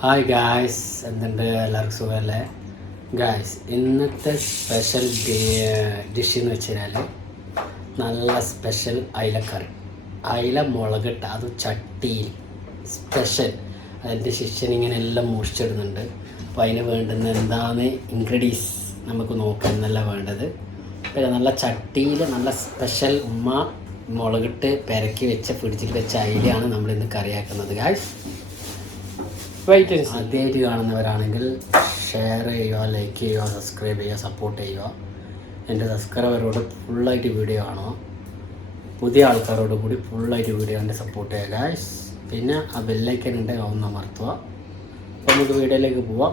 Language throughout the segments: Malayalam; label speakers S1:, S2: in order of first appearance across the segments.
S1: ഹായ് ഗായ്സ് എന്തുണ്ട്? എല്ലാവർക്കും സുഖമല്ലേ? ഗായ്സ് ഇന്നത്തെ സ്പെഷ്യൽ ഡിഷ് എന്ന് വെച്ച് കഴിഞ്ഞാൽ നല്ല സ്പെഷ്യൽ അയിലക്കറി. അയില മുളകിട്ട അത് ചട്ടിയിൽ സ്പെഷ്യൽ അതിന്റെ ശിഷ്യൻ ഇങ്ങനെ എല്ലാം മൂഷിച്ചിടുന്നുണ്ട് അപ്പോൾ അതിന് വേണ്ടുന്ന എന്താണ് ഇൻഗ്രീഡിയൻസ് നമുക്ക് നോക്കാൻ എന്നല്ല വേണ്ടത്. പിന്നെ നല്ല ചട്ടിയിൽ നല്ല സ്പെഷ്യൽ ഉമ്മ മുളകിട്ട് പെരക്കി വെച്ച ഫ്രിഡ്ജിൽ വെച്ച അയിലയാണ് നമ്മളിന്ന് കറിയാക്കുന്നത്. ഗായ്സ് ആദ്യമായിട്ട് കാണുന്നവരാണെങ്കിൽ ഷെയർ ചെയ്യുക ലൈക്ക് ചെയ്യുക സബ്സ്ക്രൈബ് ചെയ്യുക സപ്പോർട്ട് ചെയ്യുക. എന്റെ സബ്സ്ക്രൈബറോട് ഫുള്ളായിട്ട് വീഡിയോ കാണുക. പുതിയ ആൾക്കാരോട് കൂടി ഫുള്ളായിട്ട് വീഡിയോ കണ്ട് സപ്പോർട്ട് ചെയ്യുക പിന്നെ ആ ബെല്ലൈക്കൻ ഉണ്ട് ഒന്ന് അമർത്തുക. അപ്പോൾ നമുക്ക് വീഡിയോയിലേക്ക് പോവാം.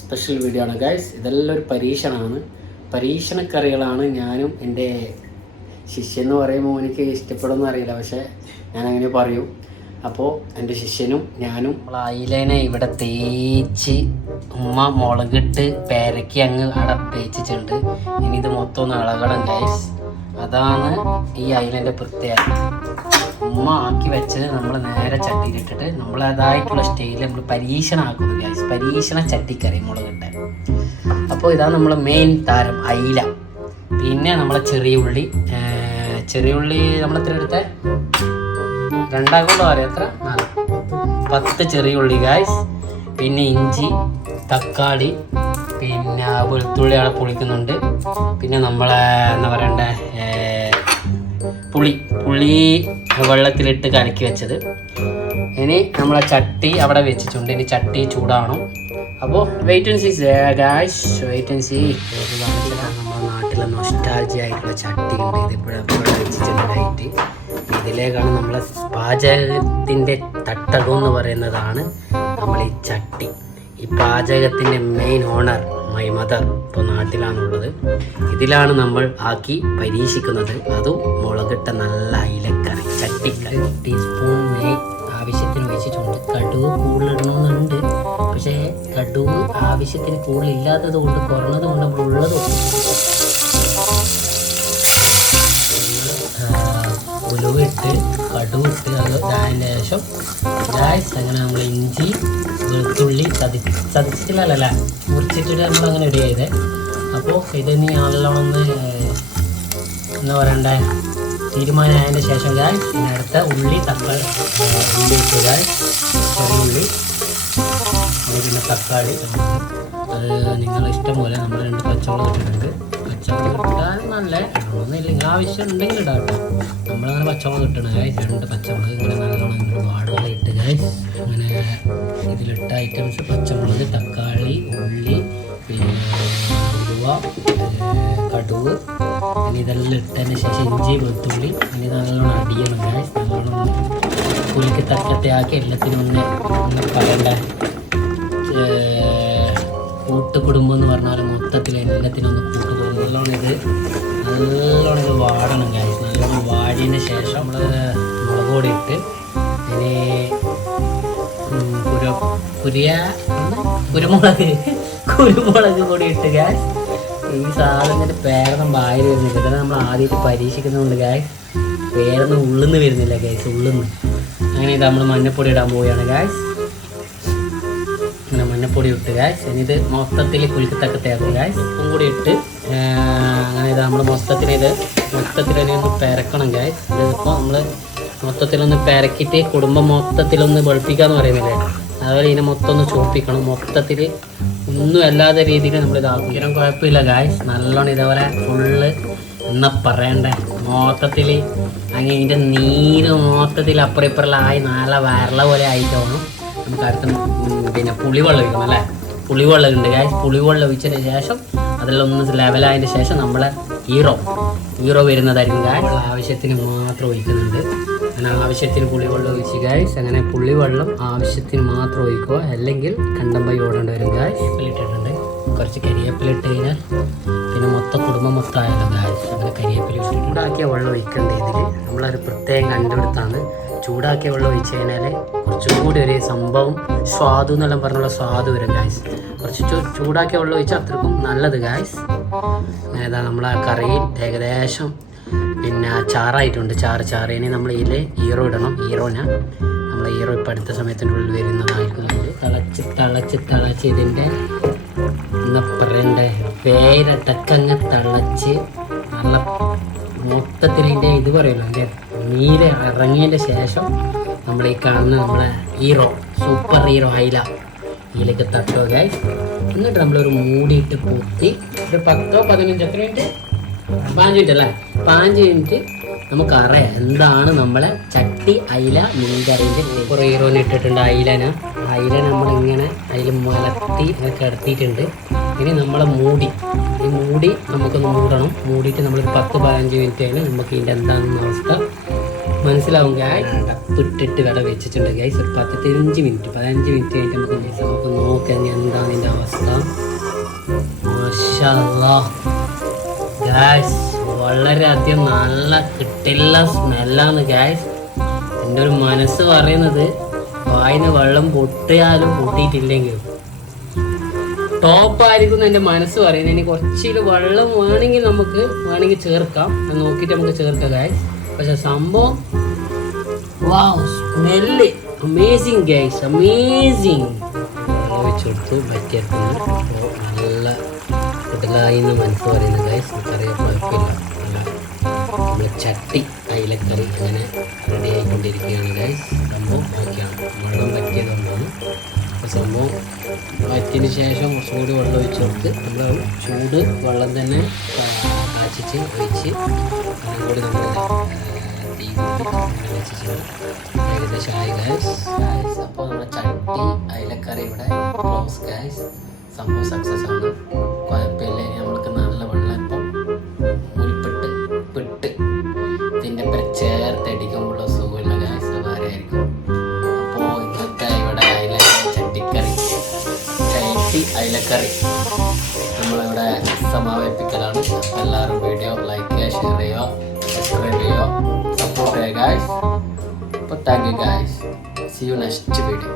S1: സ്പെഷ്യൽ വീഡിയോ ആണ് ഗായ്സ് ഇതെല്ലാം ഒരു പരീക്ഷണമാണ്. പരീക്ഷണക്കറികളാണ് ഞാനും എന്റെ ശിഷ്യൻ എന്ന് പറയുമ്പോൾ എനിക്ക് ഇഷ്ടപ്പെടുമെന്ന് അറിയില്ല. പക്ഷേ ഞാൻ അങ്ങനെ പറയും. അപ്പോൾ എന്റെ ശിഷ്യനും ഞാനും അയിലേനെ ഇവിടെ തേച്ച് ഉമ്മ മുളകിട്ട് പേരയ്ക്ക് അങ്ങ് അവിടെ തേച്ചിട്ടുണ്ട്. ഇനി ഇത് മൊത്തം ഒന്ന് ഇളകണം ഗൈസ് അതാണ് ഈ അയിലന്റെ പ്രത്യേകത. ഉമ്മ ആക്കി വെച്ചത് നമ്മൾ നേരെ ചട്ടിയിലിട്ടിട്ട് നമ്മളതായിട്ടുള്ള സ്റ്റേജിൽ നമ്മൾ പരീക്ഷണമാക്കുന്നു ഗൈസ് പരീക്ഷണ ചട്ടിക്കറി മുളകിട്ട്. അപ്പോൾ ഇതാണ് നമ്മൾ മെയിൻ താരം അയില. പിന്നെ നമ്മളെ ചെറിയ ഉള്ളി ചെറിയ ഉള്ളി നമ്മൾ എത്ര എടുത്തേ? രണ്ടാം അറിയാം എത്ര? നാല്. പത്ത് ചെറിയ ഉള്ളി ഗായ്സ് പിന്നെ ഇഞ്ചി തക്കാളി പിന്നെ വെളുത്തുള്ളി അവിടെ പൊളിക്കുന്നുണ്ട്. പിന്നെ നമ്മളെ എന്താ പറയണ്ടേ പുളി. പുളി വെള്ളത്തിലിട്ട് കലക്കി വെച്ചത്. ഇനി നമ്മളെ ചട്ടി അവിടെ വെച്ചിട്ടുണ്ട്. ഇനി ചട്ടി ചൂടാവണം. അപ്പോൾ wait and see guys wait and see നമ്മുടെ നാട്ടിലെ നൊസ്റ്റാൾജി ആയിട്ടുള്ള ചട്ടി ഉണ്ട് ഇതിപ്പോഴും വെച്ചിട്ടുണ്ടായിട്ട് ഇതിലേക്കാണ് നമ്മൾ പാചകത്തിന്റെ തട്ടകം എന്ന് പറയുന്നതാണ് നമ്മൾ ഈ ചട്ടി. ഈ പാചകത്തിന്റെ മെയിൻ ഓണർ മൈ മദർ ഇപ്പോൾ നാട്ടിലാണുള്ളത്. ഇതിലാണ് നമ്മൾ ആക്കി പരീക്ഷിക്കുന്നത്. അതും മുളകിട്ട നല്ല അയിലക്കറി ചട്ടിക്കറി. ടീസ്പൂൺ നെയ് ആവശ്യത്തിന് ഒഴിച്ചിട്ടുണ്ട്. കടുവ് കൂടുതലിടണമെന്നുണ്ട് പക്ഷേ കടുവ് ആവശ്യത്തിന് കൂടുതലില്ലാത്തത് കൊണ്ട് കുറഞ്ഞത് കൊണ്ട് നമ്മൾ ഉള്ളത് ഉലുവിട്ട് കടുവിട്ട് അത് അതിന് ശേഷം ഗായ്സ് അങ്ങനെ നമ്മൾ ഇഞ്ചി വെളുത്തുള്ളി ചതി ചതിച്ചിട്ടില്ലല്ല മുറിച്ചിട്ടിട്ട് നമ്മൾ അങ്ങനെ റെഡി ചെയ്തേ അപ്പോൾ ഇത് നീ നല്ലോണം എന്താ പറയണ്ടേ തീരുമാനമായതിന് ശേഷം ഗായ്സ് പിന്നെ അടുത്ത ഉള്ളി തക്കാളി ഉള്ളി ഇട്ട് ഗായ്സ് ചെറിയ ഉള്ളി പിന്നെ തക്കാളി. അത് നിങ്ങളുടെ ഇഷ്ടം പോലെ നമ്മൾ രണ്ട് പച്ചമുളക് ഇട്ടിട്ടുണ്ട്. പച്ചമുളക് ഇട്ടാൽ നല്ല ഇടണമെന്നില്ല ആവശ്യം ഉണ്ടെങ്കിൽ ഇടാം നമ്മളങ്ങനെ പച്ചമുളക് രണ്ട് പച്ചമുളക് ഇങ്ങനെ നല്ലോണം ഇങ്ങനെ വാടുകള ഇട്ട് അങ്ങനെ ഇതിലിട്ട ഐറ്റംസ് പച്ചമുളക് തക്കാളി ഉള്ളി പിന്നെ ഉലുവ കടുവ് ഇനി ഇതെല്ലാം ഇട്ടതിന് ശേഷം ഇഞ്ചി വെളുത്തുള്ളി ഇനി നല്ലോണം അടിയണം ഗായ്സ് നല്ലോണം പുലിക്ക് തക്കത്തെ ആക്കി എല്ലാത്തിനും ഒന്ന് പറയണ്ടേ കൂട്ടുകുടുംബം എന്ന് പറഞ്ഞാൽ മൊത്തത്തിൽ എല്ലാത്തിനും ഒന്ന് കൂട്ടുകുടുംബം നല്ലോണം ഇത് നല്ലോണം ഇത് വാടണം കാര്യം നല്ലോണം വാടിയതിന് ശേഷം നമ്മൾ മുളക് പൊടി ഇട്ട് ഇനി കുര കുരിയ കുരുമുളക് കുരുമുളക് പൊടി ഇട്ട് ഗ്യാസ് ഈ സാധനത്തിന്റെ പേരൊന്നും വായിൽ വരുന്നില്ല. ഇതാണ് നമ്മൾ ആദ്യമായിട്ട് പരീക്ഷിക്കുന്നതുകൊണ്ട് ഗ്യാസ് പേരൊന്നും ഉള്ളുന്ന് വരുന്നില്ല ഗ്യാസ് ഉള്ളുന്ന്. അങ്ങനെ ഇത് നമ്മൾ മഞ്ഞപ്പൊടി ഇടാൻ പോവുകയാണ് ഗ്യാസ് മഞ്ഞപ്പൊടി ഇട്ട് ഗായ്സ് ഇനി ഇത് മൊത്തത്തിൽ കുലുക്കത്തക്കത്തേക്കും ഗായ്സ് ഉപ്പും കൂടി ഇട്ട് അങ്ങനെ ഇത് നമ്മൾ മൊത്തത്തിന് ഇത് മൊത്തത്തിൽ ഇനി ഒന്ന് പെരക്കണം ഗായ്സ് ഇതിപ്പോൾ നമ്മൾ മൊത്തത്തിലൊന്ന് പെരക്കിയിട്ട് കുടുംബം മൊത്തത്തിലൊന്ന് വെളുപ്പിക്കാന്ന് പറയുന്നില്ലേ? അതുപോലെ ഇതിനെ മൊത്തം ഒന്ന് ചോപ്പിക്കണം മൊത്തത്തിൽ ഒന്നും അല്ലാതെ രീതിയിൽ നമ്മൾ ഇതാക്കും ഇതിനും കുഴപ്പമില്ല ഗായ്സ് നല്ലോണം ഇതേപോലെ ഫുള്ള് എന്നാ പറയണ്ടേ? മൊത്തത്തിൽ അങ്ങനെ ഇതിന്റെ നീര് മൊത്തത്തിൽ അപ്പുറം ഇപ്പുറം ആയി നല്ല വരള പോലെ ആയിട്ട് ഉം, പിന്നെ പുളിവെള്ളം ഒഴിക്കണം അല്ലേ? പുളിവെള്ളം ഉണ്ട് ഗായ് പുളിവെള്ളം ഒഴിച്ചതിന് ശേഷം അതെല്ലാം ഒന്ന് ലെവലായതിന് ശേഷം നമ്മളെ ഹീറോ ഹീറോ വരുന്നതായിരിക്കും ഗായ്സ് ആവശ്യത്തിന് മാത്രം ഒഴിക്കുന്നുണ്ട്. അങ്ങനെ ആവശ്യത്തിന് പുളിവെള്ളം ഒഴിച്ച് ഗായ്സ് അങ്ങനെ പുളിവെള്ളം ആവശ്യത്തിന് മാത്രം ഒഴിക്കുക. അല്ലെങ്കിൽ കണ്ടമ്പൈ ഓടേണ്ടി വരും ഗായ്സ് കുറച്ച് കരിയേപ്പില ഇട്ട് കഴിഞ്ഞാൽ പിന്നെ മൊത്തം കുടുംബം മൊത്തം ആയല്ലോ ഗായ്സ് അങ്ങനെ കരിയേപ്പില ചൂടാക്കിയ വെള്ളം ഒഴിക്കേണ്ട ഇതിൽ നമ്മളത് പ്രത്യേകം കണ്ടെടുത്താണ് ചൂടാക്കിയ വെള്ളം ഒഴിച്ച് കഴിഞ്ഞാൽ കുറച്ചും കൂടി ഒരു സംഭവം സ്വാദു എന്നെല്ലാം പറഞ്ഞുള്ള സ്വാദ് വരും ഗായ്സ് കുറച്ച് ചൂടാക്കിയ വെള്ളം ഒഴിച്ചാൽ അത്രക്കും നല്ലത് ഗായ്സ് ഏതാ നമ്മളെ കറിയിൽ ഏകദേശം പിന്നെ ചാറായിട്ടുണ്ട്. ചാറ് ചാറ്. ഇനി നമ്മൾ ഇതിൽ ഈറോ ഇടണം. ഈറോന. നമ്മൾ ഈറോ ഇപ്പം അടുത്ത സമയത്തിന്റെ ഉള്ളിൽ വരുന്നതായിരിക്കും തിളച്ച് തിളച്ച് തിളച്ച് ഇതിന്റെ എന്താ പറയണ്ടേ പേരട്ടക്കങ്ങ് തിളച്ച് നല്ല മൊത്തത്തിൽ ഇതിന്റെ ഇത് പറയുമല്ലോ അതിന്റെ നീര് ഇറങ്ങിയതിന്റെ ശേഷം നമ്മൾ ഈ കാണുന്ന നമ്മളെ ഹീറോ സൂപ്പർ ഹീറോ ഐല ഇതിലേക്ക് തട്ടോ ഗൈസ് എന്നിട്ട് നമ്മളൊരു മൂടിയിട്ട് പൂത്തി ഒരു പത്തോ പതിനഞ്ചോ എത്ര മിനിറ്റ് പാഞ്ച് മിനിറ്റ് അല്ലേ? പാഞ്ച് മിനിറ്റ് നമുക്കറിയാം എന്താണ് നമ്മളെ ചട്ടി അയില മീൻകറിന്റെ കുറേ ഹീറോന് ഇട്ടിട്ടുണ്ട്. അയിലന. അയില നമ്മളിങ്ങനെ അതിൽ മലർത്തി കിടത്തിയിട്ടുണ്ട്. ഇനി നമ്മളെ മൂടി. ഈ മൂടി നമുക്കൊന്ന് മൂടണം. മൂടിയിട്ട് നമ്മൾ പത്ത് പതിനഞ്ച് മിനിറ്റ് ആയാലും നമുക്ക് ഇതിന്റെ എന്താണെന്ന അവസ്ഥ മനസ്സിലാവും. ഗായ് ഇട്ടിട്ട് വട വെച്ചിട്ടുണ്ട്. ഗൈസ് ഒരു പത്ത് പതിനഞ്ച് മിനിറ്റ് പതിനഞ്ച് മിനിറ്റ് കഴിഞ്ഞിട്ട് നമുക്ക് മനസ്സിലാവും നമുക്ക് നോക്കാം എന്താണ് ഇതിന്റെ അവസ്ഥ. മാഷാ ഗായ്സ് വളരെയധികം നല്ല കിട്ടില്ല സ്മെല്ലാണ് ഗ്യാസ് എന്റെ ഒരു മനസ്സ് പറയുന്നത് വായിന് വെള്ളം പൊട്ടിയാലും പൊട്ടിയിട്ടില്ലെങ്കിലും. ടോപ്പായിരിക്കും എന്റെ മനസ്സ് പറയുന്നത്. ഇനി കുറച്ചൊരു വെള്ളം വേണമെങ്കിൽ നമുക്ക് വേണമെങ്കിൽ ചേർക്കാം. അത് നോക്കിയിട്ട് നമുക്ക് ചേർക്കാം ഗായ്സ് പക്ഷെ സംഭവം wow smell amazing guys amazing വെച്ചെടുത്തു അപ്പോൾ നല്ല കുട്ടലായി എന്ന് മനസ്സ് ഗൈസ് നമുക്കറിയാം കുഴപ്പമില്ല. നമ്മൾ ചട്ടി അയിലക്കറി അങ്ങനെ റെഡി ആയിക്കൊണ്ടിരിക്കുകയാണ് ഗൈസ് സംഭവം ഓക്കെയാണ് വെള്ളം പറ്റിയതുകൊണ്ടാണ് സംഭവം വറ്റിന് ശേഷം കുറച്ചും കൂടി വെള്ളം ഒഴിച്ച് കൊടുത്ത് നമ്മൾ ചൂട് വെള്ളം തന്നെ കാച്ചിച്ച് ഒഴിച്ച് അങ്ങനെ കൂടി നമ്മൾ ഏകദേശം ആയി ഗൈസ് അപ്പോൾ നമ്മുടെ ചട്ടി അയിലക്കറി ഇവിടെ ക്ലോസ് ഗൈസ് സംഭവം സക്സസ് ആണ്. കുഴപ്പമില്ല. നമ്മൾക്ക് നല്ല വെള്ളപ്പം ഉരുപ്പിട്ട് പിട്ട് ഇതിന്റെ ഒപ്പം ചേർത്തടിക്കുമ്പോൾ സുഖമില്ല ഗൈസ് വേറെ ആയിരിക്കും അപ്പോൾ ഇന്നത്തെ ഇവിടെ അയില ചട്ടിക്കറി ചട്ടി അയിലക്കറി നമ്മളിവിടെ സമാപിപ്പിക്കലാണ്. എല്ലാവരും വീഡിയോ ലൈക്ക് ചെയ്യുക ഷെയർ ചെയ്യുക സബ്സ്ക്രൈബ് ചെയ്യുക സപ്പോർട്ട് ചെയ്യുക ഗായ്സ് അപ്പോൾ thank you guys see you next video